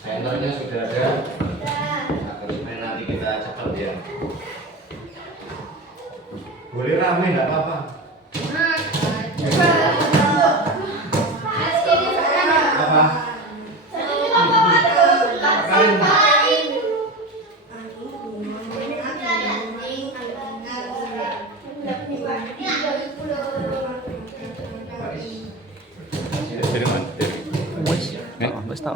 Senternya sudah ada. Agar supaya nanti kita cepat ya. Boleh rame nggak apa-apa. Apa? Dari mana? Wes tak.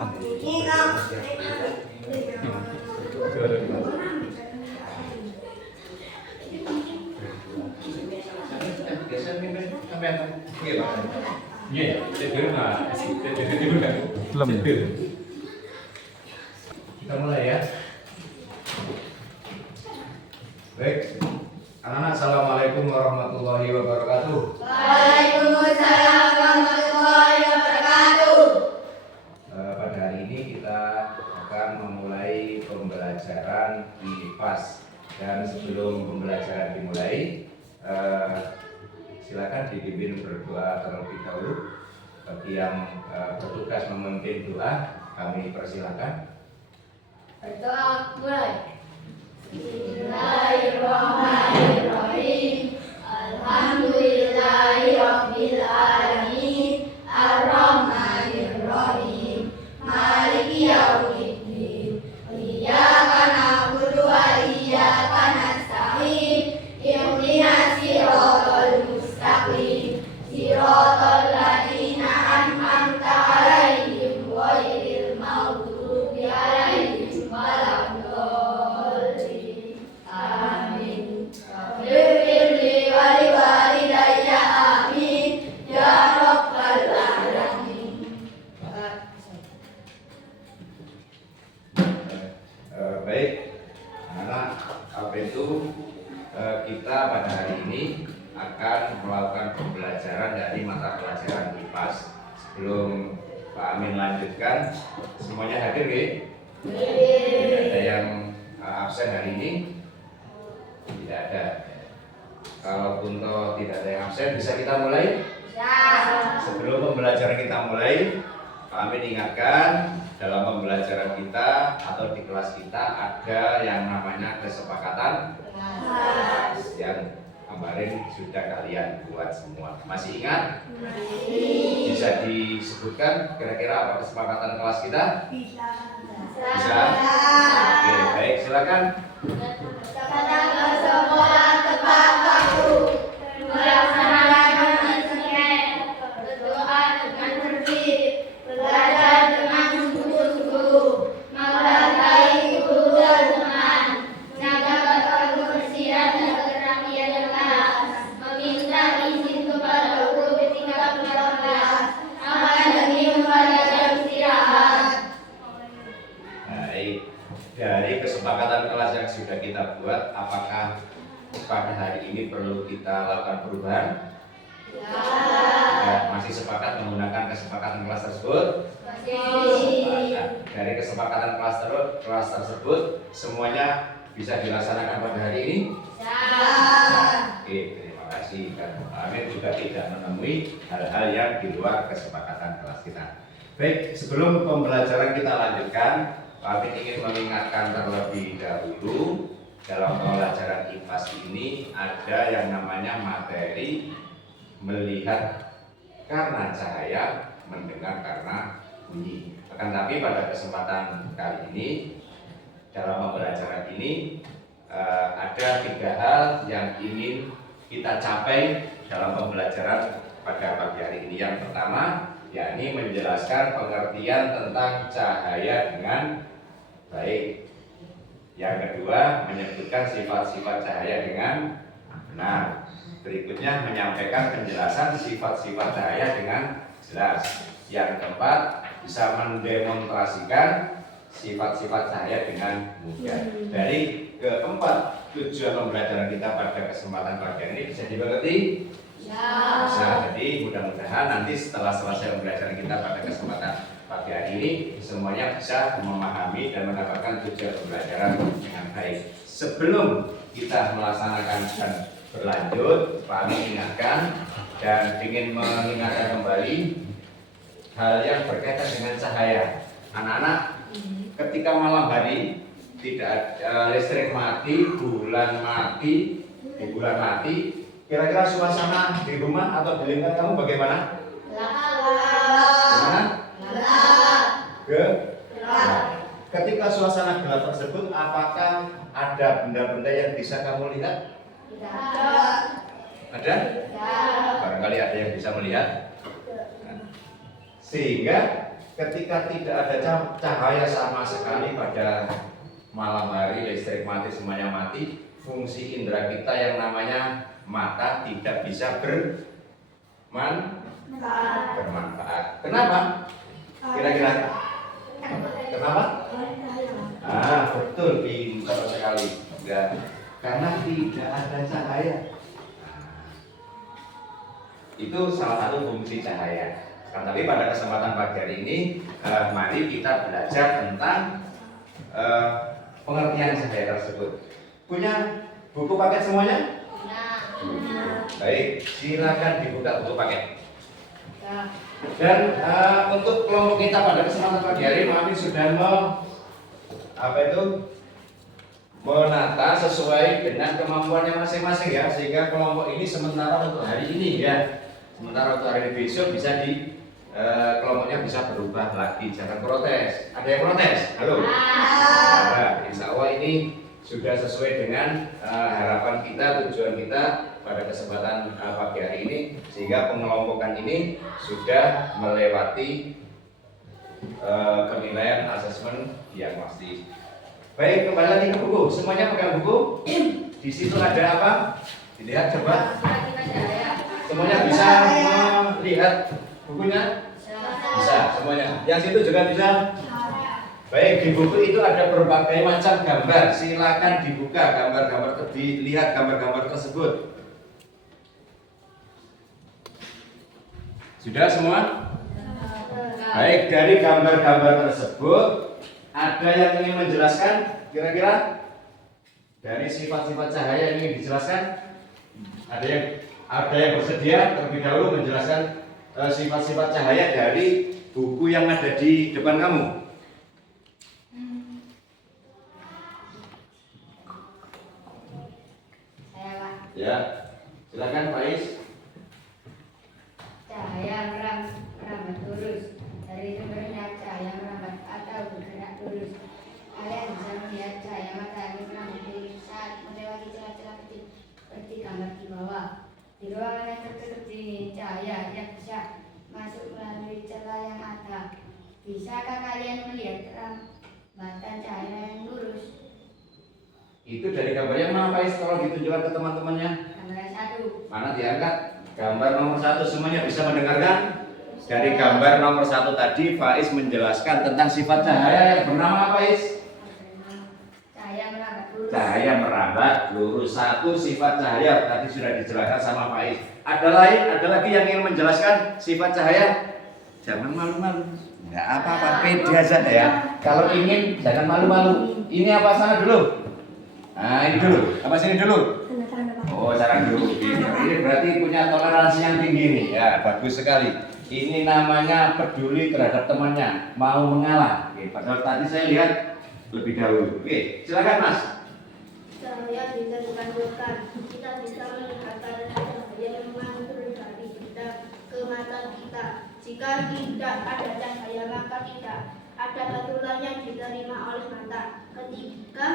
Belum. Kita mulai ya. Baik, anak-anak, assalamualaikum warahmatullahi wabarakatuh. Waalaikumsalam warahmatullahi wabarakatuh. Pada hari ini kita akan memulai pembelajaran IPAS. Dan sebelum pembelajaran dimulai, silakan dipimpin berdoa terlebih dahulu. Bagi yang bertugas memimpin doa, kami persilakan. Berdoa mulai. Bismillahirrahmanirrahim. Alhamdulillahirabbil alamin. Arrahmanirrahim. Maliki yaumiddin. Iyyaka na'budu wa iyyaka nasta'in. Ihdinas siratal mustaqim. Siratal ladzina an'amta 'alaihim ghairil maghdubi 'alaihim waladdallin. Amin. Firli wa liwalidayya amin. Ya rabbal alamin. Baik, anak, apa itu kita pada hari ini akan melakukan pembelajaran dari mata pelajaran IPAS. Sebelum Pak Amin lanjutkan, semuanya hadir nggih? Tidak ada yang absen hari ini? Tidak ada. Kalaupun toh tidak ada yang absen, bisa kita mulai? Sebelum pembelajaran kita mulai, Pak Amin ingatkan, dalam pembelajaran kita atau di kelas kita ada yang namanya kesepakatan yang kemarin sudah kalian buat semua. Masih ingat? Bisa disebutkan kira-kira apa kesepakatan kelas kita? Bisa? Oke, baik, silakan. Datang ke sekolah tepat waktu, melaksanakan misinya, berdoa dengan tertib, belajar dengan sungguh-sungguh, menghargai guru dan teman, menjaga kebersihan dan kerapian kelas, meminta izin kepada guru ketika pulang kelas, makan demi kepada jam istirahat. Baik, dari kesepakatan kelas yang sudah kita buat, apakah pada hari ini perlu kita lakukan perubahan? Ya, masih sepakat menggunakan kesepakatan kelas tersebut? Sepakat. Dari kesepakatan kelas tersebut, semuanya bisa dilaksanakan pada hari ini? Oke, terima kasih. Dan Pak Amin juga tidak menemui hal-hal yang di luar kesepakatan kelas kita. Baik, sebelum pembelajaran kita lanjutkan, Pak Amin ingin mengingatkan terlebih dahulu, dalam pembelajaran IPAS ini ada yang namanya materi melihat karena cahaya, mendengar karena bunyi. Akan tapi pada kesempatan kali ini, dalam pembelajaran ini ada 3 hal yang ingin kita capai dalam pembelajaran pada pagi hari ini. Yang pertama, yakni menjelaskan pengertian tentang cahaya dengan baik. Yang kedua, menyebutkan sifat-sifat cahaya dengan benar. Berikutnya, menyampaikan penjelasan sifat-sifat cahaya dengan jelas. Yang keempat, bisa mendemonstrasikan sifat-sifat cahaya dengan mudah. Dari keempat tujuan pembelajaran kita pada kesempatan pagi ini bisa dimengerti? Bisa. Jadi mudah-mudahan nanti setelah selesai pembelajaran kita pada kesempatan pagi hari ini, semuanya bisa memahami dan mendapatkan tujuan pembelajaran dengan baik. Sebelum kita melaksanakan dan berlanjut, Pak Amin ingatkan dan ingin mengingatkan kembali hal yang berkaitan dengan cahaya. Anak-anak, ketika malam hari tidak ada listrik mati, bulan mati, di bulan mati, kira-kira suasana di rumah atau di lingkungan kamu bagaimana? Bagaimana? Gelap. Ketika suasana gelap tersebut, apakah ada benda-benda yang bisa kamu lihat? Ada? Barangkali ada yang bisa melihat. Sehingga ketika tidak ada cahaya sama sekali pada malam hari, listrik mati, semuanya mati, fungsi indera kita yang namanya mata tidak bisa bermanfaat. Kenapa? Kira-kira? Kenapa? Betul, pintar sekali. Enggak, karena tidak ada cahaya. Itu salah satu fungsi cahaya. Tapi pada kesempatan pagi hari ini, mari kita belajar tentang pengertian cahaya tersebut. Punya buku paket semuanya? Baik, silakan dibuka buku paket. Dan untuk kelompok kita pada kesempatan pagi hari, kami sudah menata sesuai dengan kemampuannya masing-masing ya, sehingga kelompok ini sementara untuk hari ini ya, sementara untuk hari besok bisa kelompoknya bisa berubah lagi, jangan protes. Ada yang protes? Halo? Ada. Insya Allah ini sudah sesuai dengan harapan kita, tujuan kita pada kesempatan pagi hari ini, sehingga pengelompokan ini sudah melewati penilaian asesmen diagnostis. Baik, kembali lagi ke buku. Semuanya pegang buku. Di situ ada apa? Dilihat coba. Semuanya bisa melihat bukunya? Bisa, semuanya. Yang situ juga bisa? Baik, di buku itu ada berbagai macam gambar. Silakan dibuka gambar-gambar, dilihat gambar-gambar tersebut. Sudah semua? Baik, dari gambar-gambar tersebut ada yang ingin menjelaskan? Kira-kira dari sifat-sifat cahaya yang ingin dijelaskan? Ada yang bersedia terlebih dahulu menjelaskan sifat-sifat cahaya dari buku yang ada di depan kamu? Ya, silakan Faiz. Cahaya merambat lurus. Dari sumbernya cahaya merambat atau bergerak lurus. Kalian bisa melihat cahaya matahari merambat lurus saat melewati celah-celah kecil seperti gambar di bawah. Di ruangan yang tertutup ini, cahaya yang bisa masuk melalui celah yang ada. Bisakah kalian melihat rambatan cahaya yang lurus? Itu dari gambar yang mana Faiz? Tolong ditunjukkan ke teman-temannya. Gambar 1. Mana diangkat? Gambar nomor 1, semuanya bisa mendengarkan? Dari gambar nomor 1 tadi Faiz menjelaskan tentang sifat cahaya yang bernama apa Faiz? Cahaya merambat lurus. Cahaya merambat lurus. 1 sifat cahaya tadi sudah dijelaskan sama Faiz. Ada lagi yang ingin menjelaskan sifat cahaya? Jangan malu-malu. Enggak apa-apa, pede aja ya. Kalau ingin jangan malu-malu. Ini apa sana dulu? Nah, ini dulu. Apa sini dulu? Oh, cara dulu. Ini berarti punya toleransi yang tinggi nih. Ya, bagus sekali. Ini namanya peduli terhadap temannya, mau mengalah. Oke, padahal tadi saya lihat lebih dahulu. Oke, silakan Mas. Cahaya bisa dipantulkan. Kita bisa melihat cahaya yang mantul dari kita ke mata kita. Jika tidak ada cahaya, maka tidak ada pantulan yang diterima oleh mata. Ketika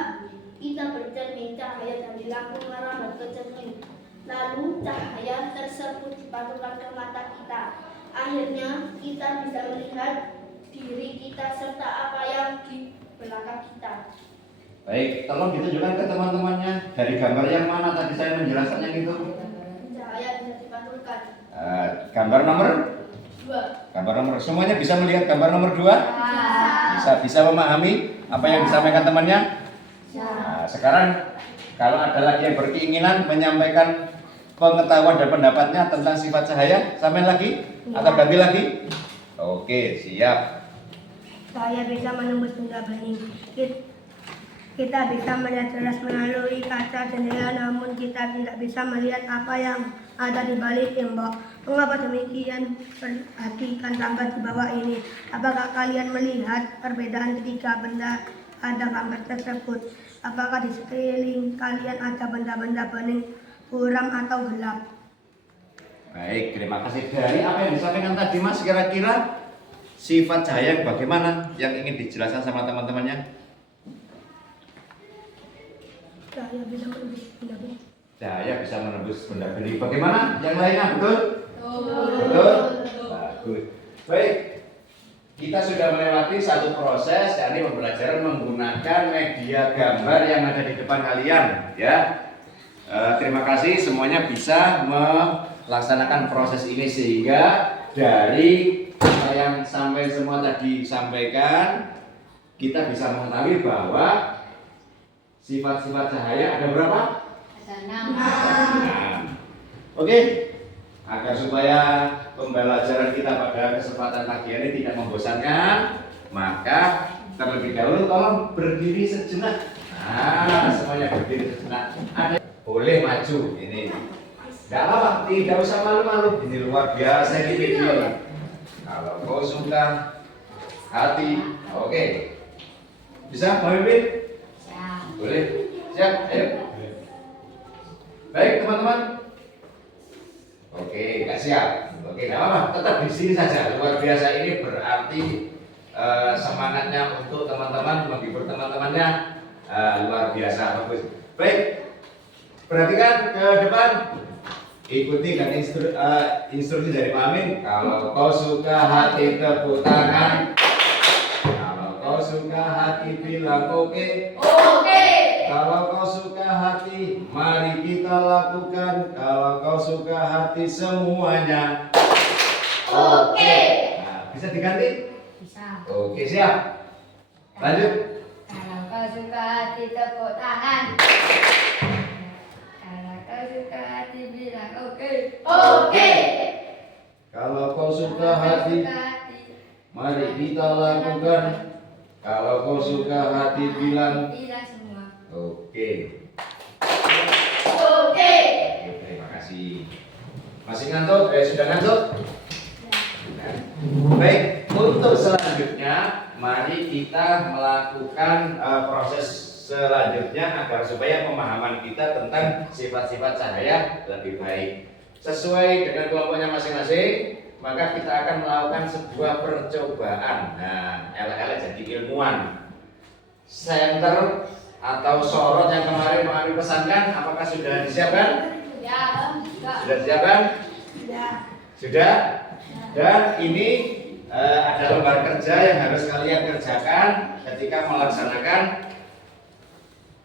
kita bercermin, cahaya dari lampu merambat ke cermin. Lalu cahaya tersebut dipantulkan ke mata kita. Akhirnya kita bisa melihat diri kita serta apa yang di belakang kita. Baik, tolong ditunjukkan ke teman-temannya dari gambar yang mana tadi saya menjelaskan yang itu. Cahaya bisa dipantulkan. Gambar nomor 2. Gambar nomor, semuanya bisa melihat gambar nomor 2? Bisa memahami apa yang disampaikan temannya? Nah, sekarang kalau ada lagi yang berkeinginan menyampaikan pengetahuan dan pendapatnya tentang sifat cahaya, sampai lagi atau ganti lagi? Oke, siap. Cahaya bisa menembus benda bening. Kita bisa melihat jelas melalui kaca jendela, namun kita tidak bisa melihat apa yang ada di balik tembok. Mengapa demikian? Perhatikan gambar di bawah ini. Apakah kalian melihat perbedaan ketika benda pada gambar tersebut? Apakah di sekeliling kalian ada benda-benda bening, buram atau gelap? Baik, terima kasih. Dari apa yang disampaikan tadi Mas, kira-kira sifat cahaya bagaimana yang ingin dijelaskan sama teman-temannya? Cahaya bisa menembus benda-benda. Cahaya bisa menembus benda bening. Bagaimana? Yang lainnya betul? Betul? Bagus. Baik. Kita sudah melewati satu proses, yakni pembelajaran menggunakan media gambar yang ada di depan kalian, ya. Terima kasih semuanya bisa melaksanakan proses ini sehingga dari apa yang sampai semua tadi sampaikan kita bisa mengetahui bahwa sifat-sifat cahaya ada berapa? Ada 6. Oke, agar supaya pembelajaran kita pada kesempatan pagi ini tidak membosankan, maka terlebih dahulu tolong berdiri sejenak. Nah, semuanya berdiri sejenak. Boleh maju ini. Tidak apa-apa, tidak usah malu-malu. Ini luar biasa ini video. Kalau kau suka hati, oke. Bisa, memimpin? Boleh. Siap, ayo. Baik, teman-teman. Oke, nggak siap. Oke, nggak apa-apa. Tetap di sini saja. Luar biasa ini berarti semangatnya untuk teman-teman menghibur teman-temannya luar biasa bagus. Baik, perhatikan ke depan. Ikuti kan instruksi dari Pak Amin. Kalau kau suka hati tepuk tangan. Kalau kau suka hati bilang oke. Oke. Kalau kau suka hati, mari kita lakukan. Kalau kau suka hati semuanya. Oke. Nah, bisa diganti? Bisa. Oke, siap. Lanjut. Kalau kau suka hati tepuk tangan. Kalau kau suka hati bilang oke. Oke. Kalau kau suka hati, mari kita lakukan. Kalau kau suka hati bilang Bilang semua. oke. Oke. Oke, terima kasih. Masih ngantuk? Sudah ngantuk? Baik, untuk selanjutnya mari kita melakukan proses selanjutnya agar supaya pemahaman kita tentang sifat-sifat cahaya lebih baik. Sesuai dengan kelompoknya masing-masing, maka kita akan melakukan sebuah percobaan. Nah, ele-ele jadi ilmuwan. Senter atau sorot yang kemarin Pak Ami pesankan, apakah sudah disiapkan? Ya. Sudah disiapkan? Sudah? Dan ini ada lembar kerja yang harus kalian kerjakan ketika melaksanakan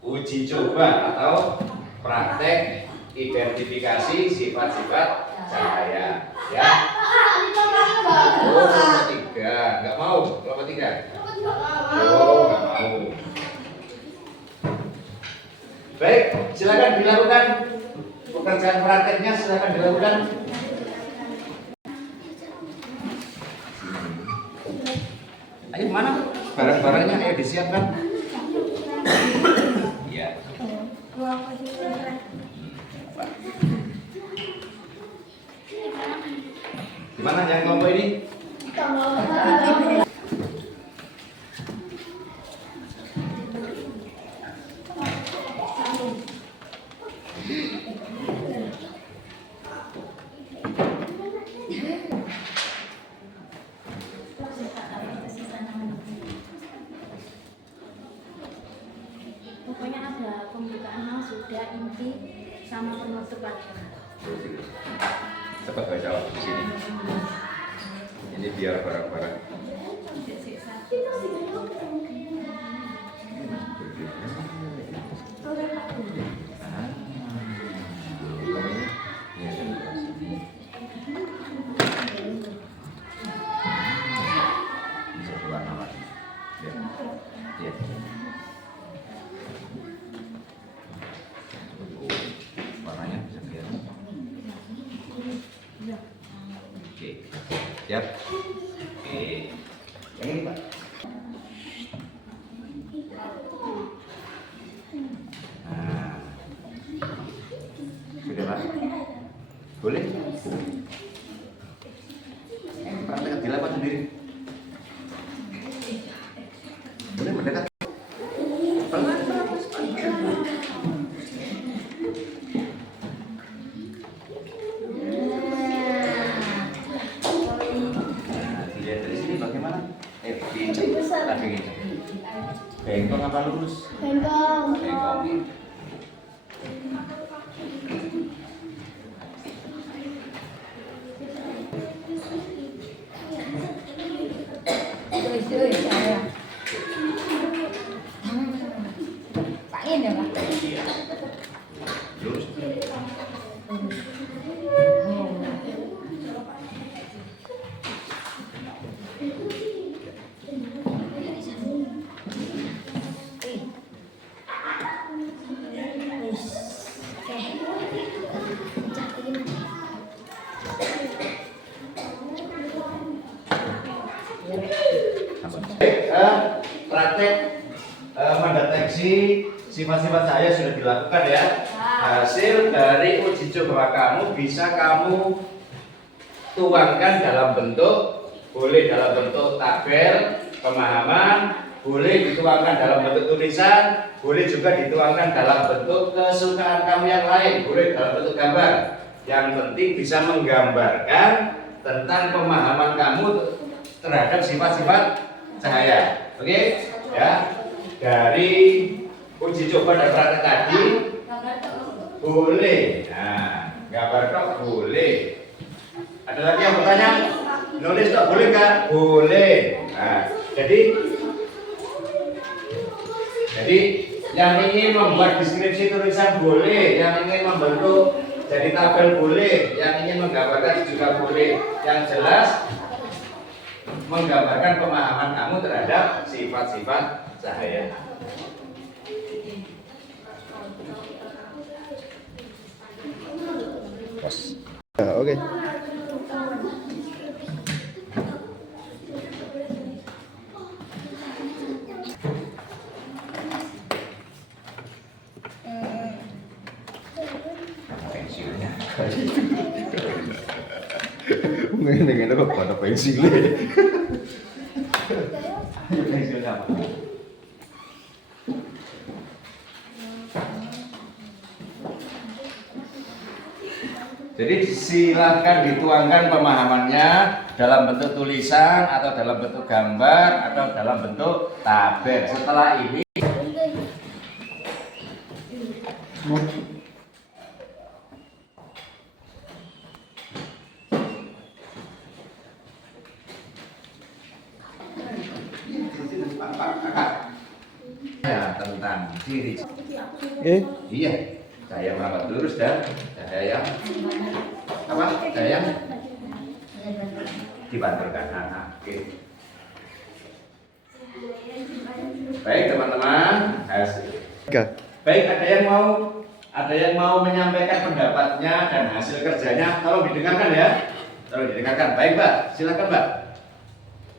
uji coba atau praktek identifikasi sifat-sifat cahaya. Ya. Oh, kelompok 3, nggak mau kelompok 3. Oh, nggak mau. Baik, silakan dilakukan pekerjaan prakteknya, silakan dilakukan. Ayo mana barang-barangnya, ayo disiapkan. Ya. Gimana yang kelompok ini? Pokoknya ada pembukaan sudah inti sama penutupan. Cepat baca di sini. Ini biar barang-barang. Warnanya bisa kelihatan. Oke, siap. Oke, yang ini Pak. Nah, sudah Pak. Boleh? mendekat. Dilihat dari sini bagaimana? Diinjak, tapi diinjak. Bengkok apa lurus? Bengkok. Bengkok. Saya. Pak ini ya, Pak. Lurus. Praktek mendeteksi sifat-sifat cahaya sudah dilakukan ya. Hasil dari uji coba kamu bisa kamu tuangkan dalam bentuk, boleh dalam bentuk tabel pemahaman, boleh dituangkan dalam bentuk tulisan, boleh juga dituangkan dalam bentuk kesukaan kamu yang lain, boleh dalam bentuk gambar. Yang penting bisa menggambarkan tentang pemahaman kamu terhadap sifat-sifat cahaya. Oke? Ya. Dari uji coba dan praktek tadi boleh. Nah, gambar tok boleh. Ada lagi yang bertanya? Nulis tok boleh nggak? Boleh. Nah, jadi yang ingin membuat deskripsi tulisan boleh, yang ingin membentuk jadi tabel boleh, yang ingin menggambarkan juga boleh. Yang jelas menggambarkan pemahaman kamu terhadap sifat-sifat cahaya. Oke. Pensiunnya. Ngene kok pada pensilnya. Pensiunnya apa? Jadi silakan dituangkan pemahamannya dalam bentuk tulisan atau dalam bentuk gambar atau dalam bentuk tabel. Setelah ini ya tentang diri. Iya. Cahaya merapat lurus dan cahaya yang apa? Cahaya yang dibantulkan. Oke. Baik teman-teman. Baik, ada yang mau menyampaikan pendapatnya dan hasil kerjanya. Tolong didengarkan ya. Tolong didengarkan. Baik Mbak, silakan Mbak.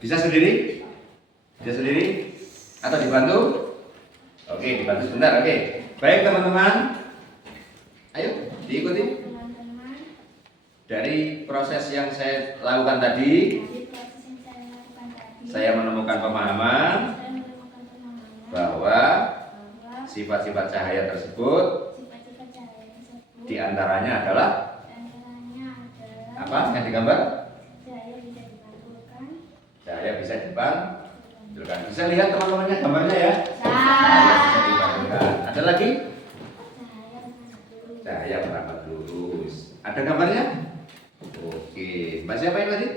Bisa sendiri? Bisa sendiri? Atau dibantu? Oke, dibantu sebentar. Oke. Baik teman-teman. Ayo diikuti. Dari proses yang saya lakukan tadi, saya menemukan pemahaman bahwa sifat-sifat cahaya tersebut diantaranya adalah apa yang digambar? Cahaya bisa dibantulkan. Bisa lihat teman-temannya gambarnya ya? Bisa dibantulkan. Ada lagi? Cahaya merapat lurus. Ada gambarnya? Oke. Mbak siapa ini tadi?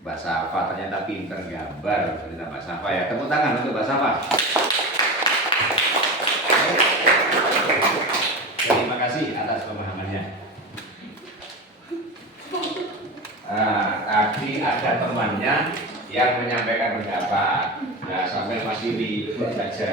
Mbak Safa, ternyata pinter gambar. Ternyata Mbak Safa ya. Tepuk tangan untuk Mbak Safa. Terima kasih atas pemahamannya. Tadi ada temannya yang menyampaikan pendapat. Nah, sampai masih ribut saja.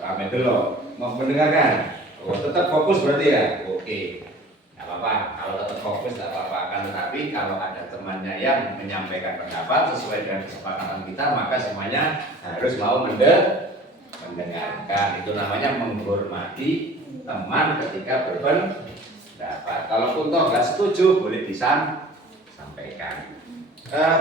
Rame dulu. Mau mendengarkan? Oh, tetap fokus berarti ya? Oke, nggak apa-apa. Kalau tetap fokus nggak apa-apa. Kan tetapi kalau ada temannya yang menyampaikan pendapat sesuai dengan kesepakatan kita, maka semuanya harus mau mendengarkan. Itu namanya menghormati teman ketika berpendapat. Kalaupun toh nggak setuju, boleh disampaikan.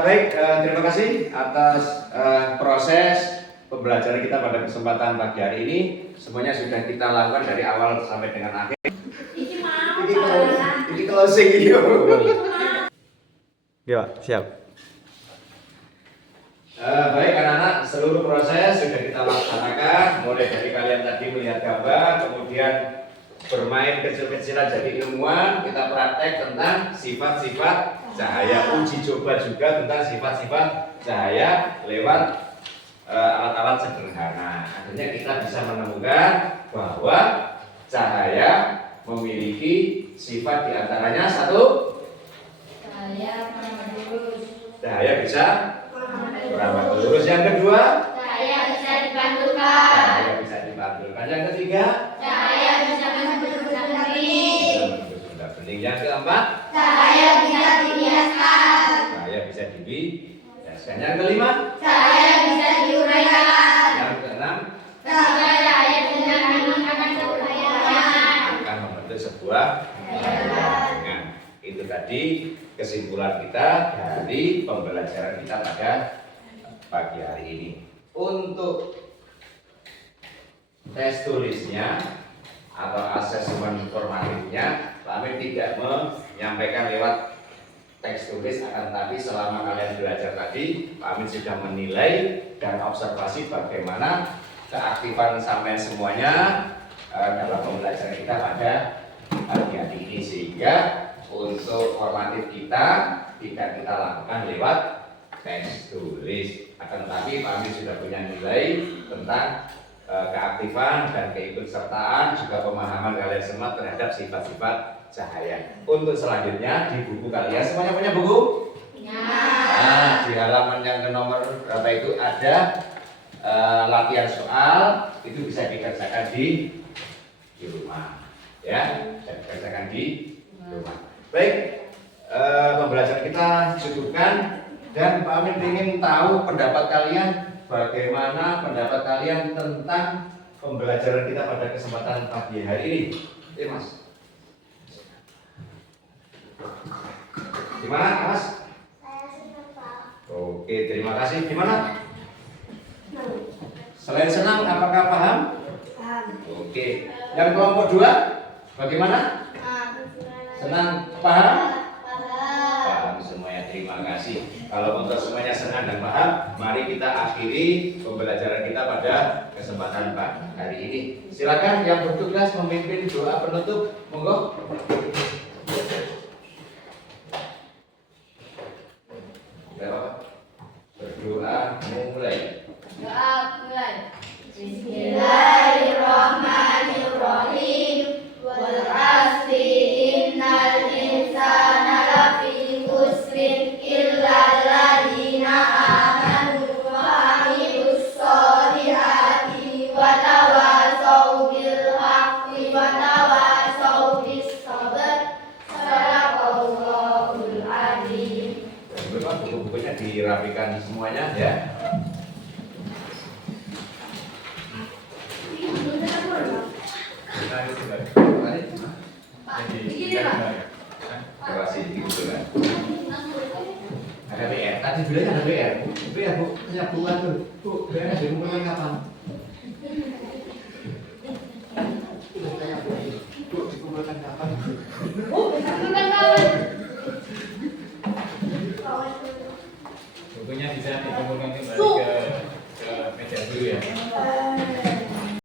Baik, terima kasih atas proses pembelajaran kita pada kesempatan pagi hari ini semuanya sudah kita lakukan dari awal sampai dengan akhir. Iki mau Ini closing video. Ya, siap. Baik anak-anak, seluruh proses sudah kita laksanakan, mulai dari kalian tadi melihat gambar, kemudian bermain kecil-kecilan jadi ilmuwan, kita praktek tentang sifat-sifat cahaya, uji coba juga tentang sifat-sifat cahaya lewat alat-alat sederhana. Akhirnya kita bisa menemukan bahwa cahaya memiliki sifat diantaranya satu, cahaya bisa berambat lurus. Yang kedua, Cahaya bisa dipantulkan. cahaya bisa dipantulkan. Yang ketiga, Cahaya bisa menembus benda bening. menembus benda bening. Yang keempat, Cahaya bisa dibiaskan. cahaya bisa dibiaskan. Yang kelima, Cahaya bisa diuraikan. yang keenam, Cahaya dengan akan beruraian. akan membentuk sebuah bayangan. Itu tadi kesimpulan kita dari pembelajaran kita pada pagi hari ini. Untuk tes tulisnya atau asesmen formatifnya, kami tidak menyampaikan lewat teks tulis, akan tapi selama kalian belajar tadi, kami sudah menilai dan observasi bagaimana keaktifan sampai semuanya dalam pembelajaran kita pada pagi hari ini, sehingga untuk formatif kita tidak kita lakukan lewat teks tulis, akan tetapi kami sudah punya nilai tentang keaktifan dan keikutsertaan, juga pemahaman kalian semua terhadap sifat-sifat cahaya. Untuk selanjutnya di buku kalian, semuanya punya buku? Nah, di halaman yang ke nomor berapa itu ada latihan soal, itu bisa dikerjakan di rumah, ya, bisa dikerjakan di rumah. Baik, pembelajaran kita cukupkan, dan Pak Amin ingin tahu pendapat kalian, bagaimana pendapat kalian tentang pembelajaran kita pada kesempatan pagi hari ini. Mas, gimana Mas? Oke, terima kasih. Gimana? Selain senang, apakah paham? Paham. Oke. Yang kelompok 2, bagaimana? Senang, paham? Paham semuanya, terima kasih. Kalau untuk semuanya senang dan paham, mari kita akhiri pembelajaran kita pada kesempatan pagi hari ini. Silakan yang bertugas memimpin doa penutup, monggo. Berdoa mulai. Bismillahirrahmanirrahim. Wal asri innal insana lafi khusrin illa alladziina aamanu wa 'amilus sholihati wa tawashaw bil haqqi wa tawashaw bis sabr. Shadaqallahul adzim. Memang buku-bukunya dirapikan semuanya ya. Ada PR, tadi bilangnya ada PR. PR Bu, punya bulan tuh. Bu, PR dikumpulkan kapan? Bu, dikumpulkan kapan? Bukunya bisa dikumpulkan kembali ke meja dulu ya.